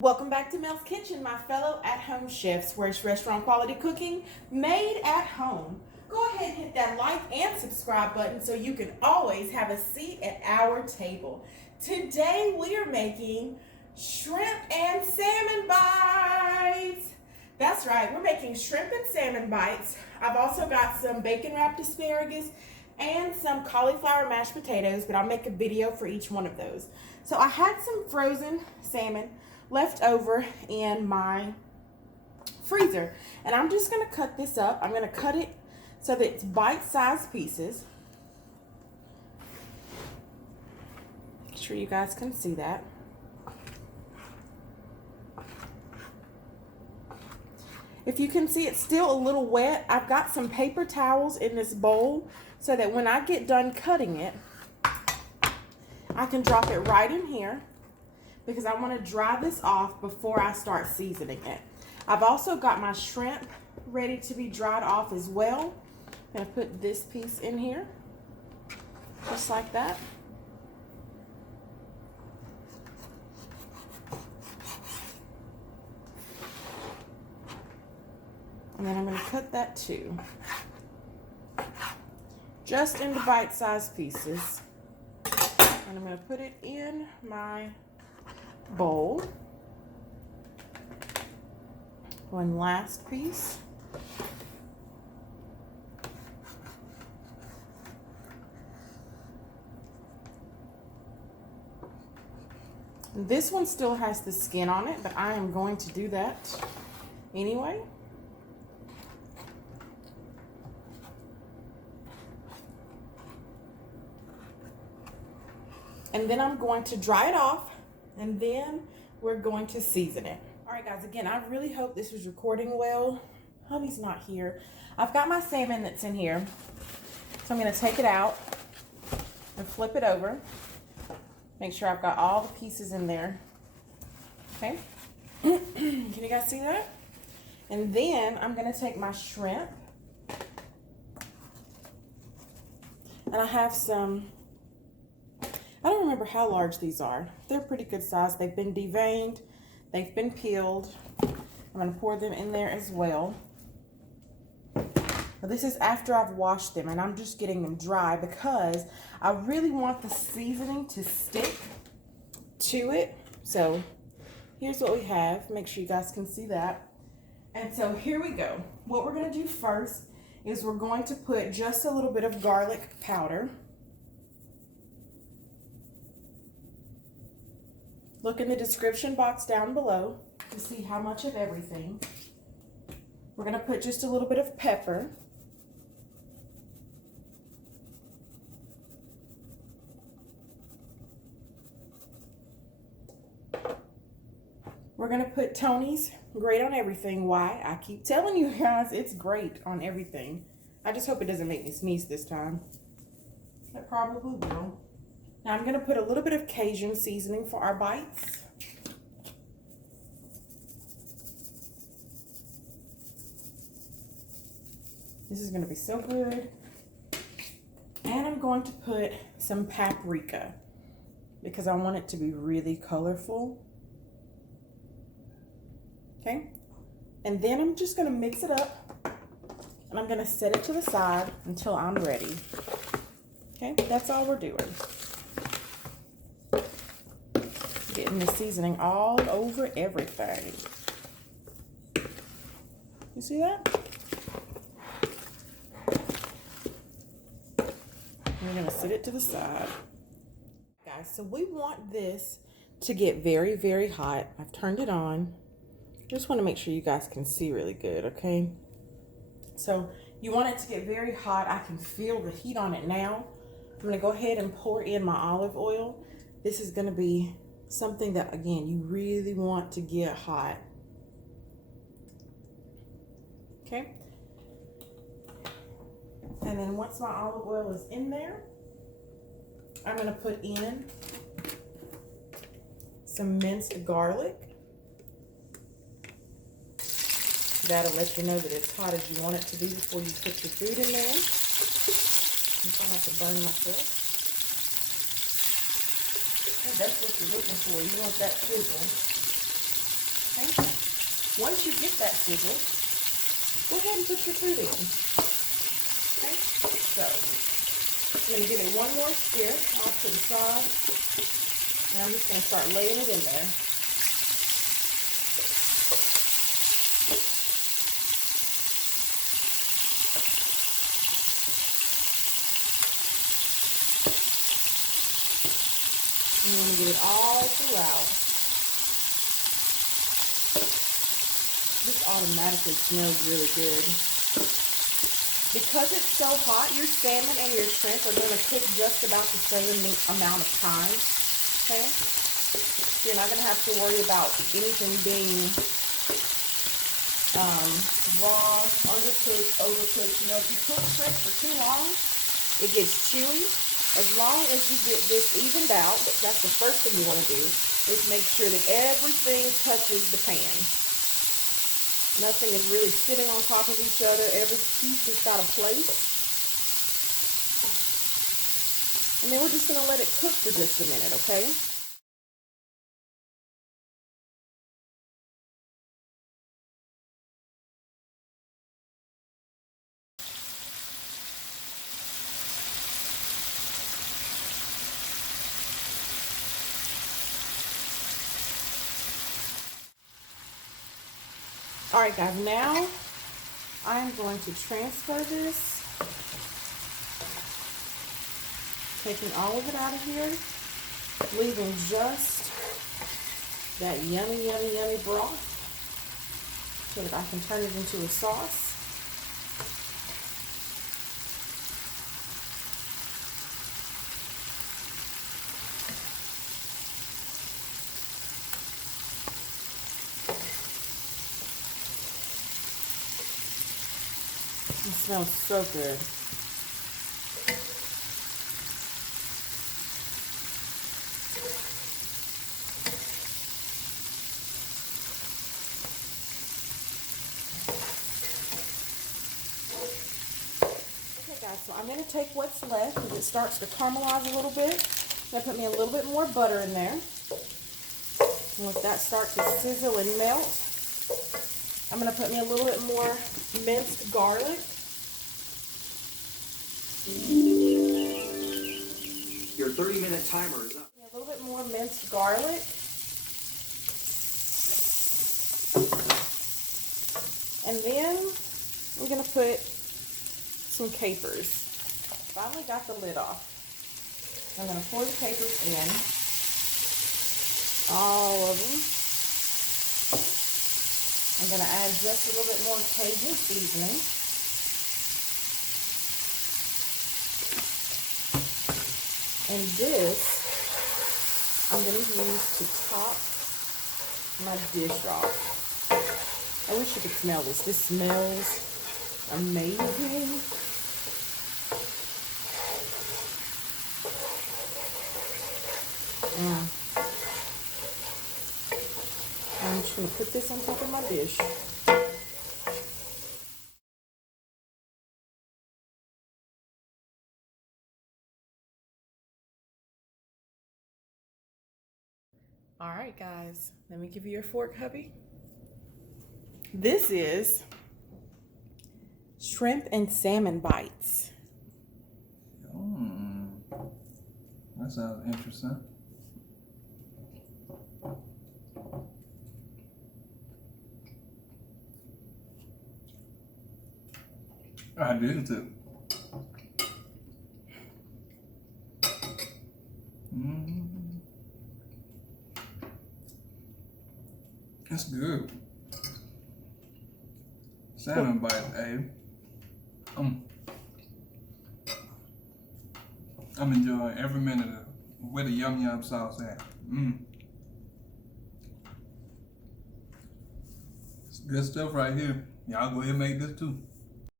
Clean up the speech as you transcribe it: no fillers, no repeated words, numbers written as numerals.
Welcome back to Mel's Kitchen, my fellow at-home chefs, where it's restaurant quality cooking made at home. Go ahead and hit that like and subscribe button so you can always have a seat at our table. Today we are making shrimp and salmon bites. That's right, we're making shrimp and salmon bites. I've also got some bacon wrapped asparagus and some cauliflower mashed potatoes, but I'll make a video for each one of those. So I had some frozen salmon left over in my freezer, and I'm just going to cut this up. I'm going to cut it so that it's bite-sized pieces. Make sure you guys can see that. If you can see, it's still a little wet. I've got some paper towels in this bowl so that when I get done cutting it, I can drop it right in here, because I want to dry this off before I start seasoning it. I've also got my shrimp ready to be dried off as well. I'm going to put this piece in here, just like that. And then I'm going to cut that too, just into bite-sized pieces. And I'm going to put it in my bowl. One last piece. This one still has the skin on it, but I am going to do that anyway. And then I'm going to dry it off, and then we're going to season it. All right, guys, again, I really hope this was recording well. Hubby's not here. I've got my salmon that's in here, so I'm going to take it out and flip it over. Make sure I've got all the pieces in there. Okay? Can you guys see that? And then I'm going to take my shrimp, and I have some, I don't remember how large these are. They're pretty good size. They've been deveined. They've been peeled. I'm going to pour them in there as well. Now, this is after I've washed them, and I'm just getting them dry because I really want the seasoning to stick to it. So here's what we have. Make sure you guys can see that. And so here we go. What we're going to do first is we're going to put just a little bit of garlic powder. Look in the description box down below to see how much of everything. We're going to put just a little bit of pepper. We're going to put Tony's Great on Everything. Why? I keep telling you guys, it's great on everything. I just hope it doesn't make me sneeze this time. It probably will. Now I'm going to put a little bit of Cajun seasoning for our bites. This is going to be so good. And I'm going to put some paprika because I want it to be really colorful. Okay? And then I'm just going to mix it up, and I'm going to set it to the side until I'm ready. Okay? That's all we're doing. Getting the seasoning all over everything. You see that? We're going to set it to the side. Guys, so we want this to get very, very hot. I've turned it on. Just want to make sure you guys can see really good, okay? So you want it to get very hot. I can feel the heat on it now. I'm going to go ahead and pour in my olive oil. This is going to be something that, again, you really want to get hot. Okay? And then once my olive oil is in there, I'm going to put in some minced garlic. That'll let you know that it's hot as you want it to be before you put your food in there. I'm trying not to burn myself. And that's what you're looking for. You want that sizzle. Okay. Once you get that sizzle, go ahead and put your fruit in. Okay. So I'm going to give it one more stir off to the side, and I'm just going to start laying it in there. You want to get it all throughout. This automatically smells really good. Because it's so hot, your salmon and your shrimp are going to cook just about the same amount of time. Okay? You're not going to have to worry about anything being raw, undercooked, overcooked. You know, if you cook shrimp for too long, it gets chewy. As long as you get this evened out, that's the first thing you want to do, is make sure that everything touches the pan. Nothing is really sitting on top of each other. Every piece has got a place. And then we're just going to let it cook for just a minute, okay? All right, guys, now I'm going to transfer this, taking all of it out of here, leaving just that yummy, yummy, yummy broth so that I can turn it into a sauce. It smells so good. Okay guys, so I'm going to take what's left as it starts to caramelize a little bit. I'm going to put me a little bit more butter in there. And with that start to sizzle and melt, I'm going to put me a little bit more minced garlic. Your 30-minute timer is up. A little bit more minced garlic. And then I'm going to put some capers. Finally got the lid off. I'm going to pour the capers in. All of them. I'm going to add just a little bit more Cajun seasoning. And this I'm going to use to top my dish off. I wish you could smell this. This smells amazing. I'm just going to put this on top of my dish. All right, guys, let me give you your fork, hubby. This is shrimp and salmon bites. That sounds interesting. I didn't it? That's good. Salmon bites, eh? I'm enjoying every minute of it. Where the yum yum sauce at. It's good stuff right here. Y'all go ahead and make this too.